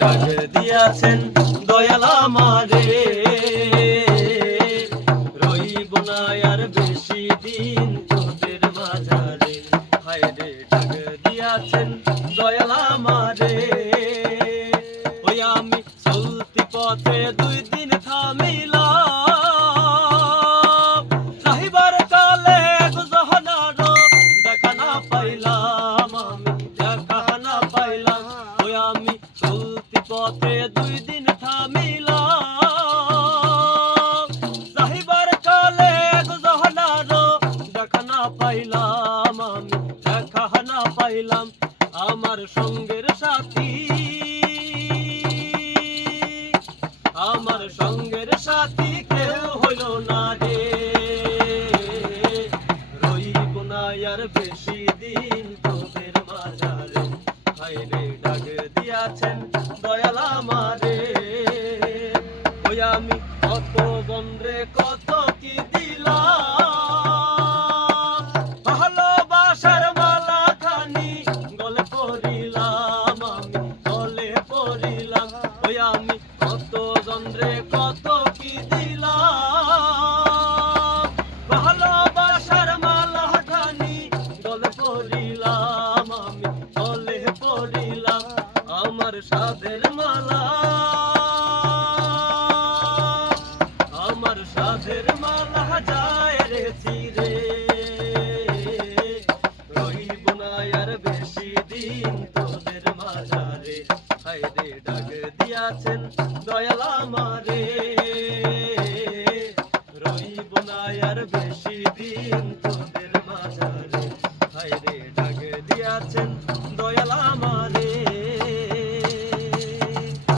ডাক দিয়াছেন দয়াল আমারে, রইব না আর বেশি দিন তোদের মাঝারে। হায় রে ডাক দিয়াছেন দয়াল আমারে, ওই আমি চলতি পথে 2 দিন থামিলাম, যাইবার কালে এক জহনারো দেখা না পাইলাম, আমি দেখা না পাইলাম। ওই আমি চলতি পথে 2 দিন থামিলাম, যাইবার কালে এক জহনারো দেখা না পাইলাম, আমি দেখা না পাইলাম। আমার সঙ্গের সাথী, আমার সঙ্গের সাথী কেউ হইল না রে, রইব না আর বেশি দিন তোদের মাঝারে। হায় রে ডাক দিয়াছেন দয়াল আমারে, ওই আমি কত বন্ধে কত কি দিলাম, ভালোবাসার মালা খানি গলে পরিলাম, আমি গলে পরিলাম। ওই আমি কত জন্দ্রে কত কি দিলাম, ভালোবাসার মালা খানি গলে পরিলাম, আমি গলে পরিলাম। আমার সাধের মালা, আমার সাধের মালা যায় রে চিরে, রইব না আর বেশি দিন তোদের মাঝারে। হায় রে ডাক দিয়াছেন দয়াল আমারে, রইব না আর বেশি দিন তোদের মাঝারে। হায় রে ডাক দিয়াছেন